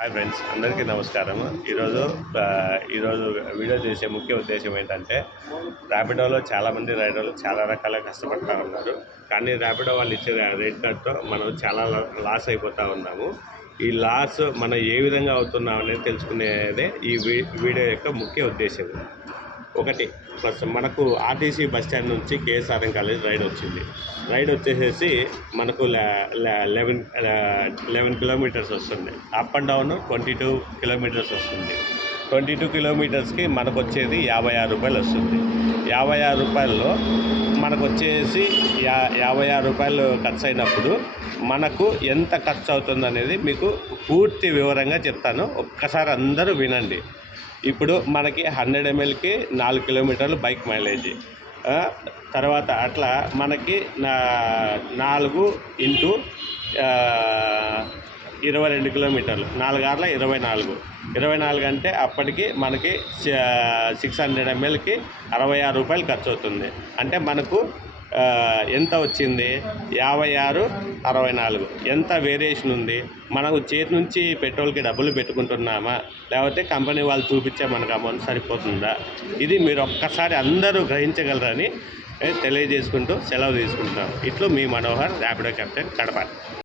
Hi friends, అందరికీ నమస్కారం. ఈరోజు వీడియో చేసే ముఖ్య ఉద్దేశం ఏంటంటే, ర్యాపిడోలో చాలామంది రైడర్లు చాలా రకాల కష్టపడతా ఉన్నారు. కానీ ర్యాపిడో వాళ్ళు ఇచ్చే రేట్ కార్డ్తో మనం చాలా లాస్ అయిపోతూ ఉన్నాము. ఈ లాస్ మనం ఏ విధంగా అవుతున్నాం అనేది తెలుసుకునేదే ఈ వీడియో యొక్క ముఖ్య ఉద్దేశం. ఒకటి, మనకు ఆర్టీసీ బస్టాండ్ నుంచి కేఎస్ఆర్ఎం కాలేజ్ రైడ్ వచ్చింది. రైడ్ వచ్చేసేసి మనకు 11 కిలోమీటర్స్ వస్తుంది. అప్ అండ్ డౌన్ 22 కిలోమీటర్స్ వస్తుంది. 22 కిలోమీటర్స్కి మనకు వచ్చేది 56 రూపాయలు వస్తుంది. 56 రూపాయల్లో మనకు వచ్చేసి 56 రూపాయలు ఖర్చు అయినప్పుడు మనకు ఎంత ఖర్చు అవుతుంది అనేది మీకు పూర్తి వివరంగా చెప్తాను. ఒక్కసారి అందరూ వినండి. ఇప్పుడు మనకి 100 mlకి 4 కిలోమీటర్లు బైక్ మైలేజీ, తర్వాత అట్లా మనకి 4 ఇంటూ 22 కిలోమీటర్లు, 4 ఆర్ల 24 అంటే అప్పటికి మనకి 600 mlకి 66 రూపాయలు ఖర్చు అవుతుంది. అంటే మనకు ఎంత వచ్చింది? 56, 64. ఎంత వేరియేషన్ ఉంది? మనకు చేతి నుంచి పెట్రోల్కి డబ్బులు పెట్టుకుంటున్నామా, లేకపోతే కంపెనీ వాళ్ళు చూపించే మనకు అమౌంట్ సరిపోతుందా? ఇది మీరు ఒక్కసారి అందరూ గ్రహించగలరని తెలియజేసుకుంటూ సెలవు తీసుకుంటున్నాం. ఇట్లు మీ మనోహర్, ర్యాపిడో కెప్టెన్, కడప.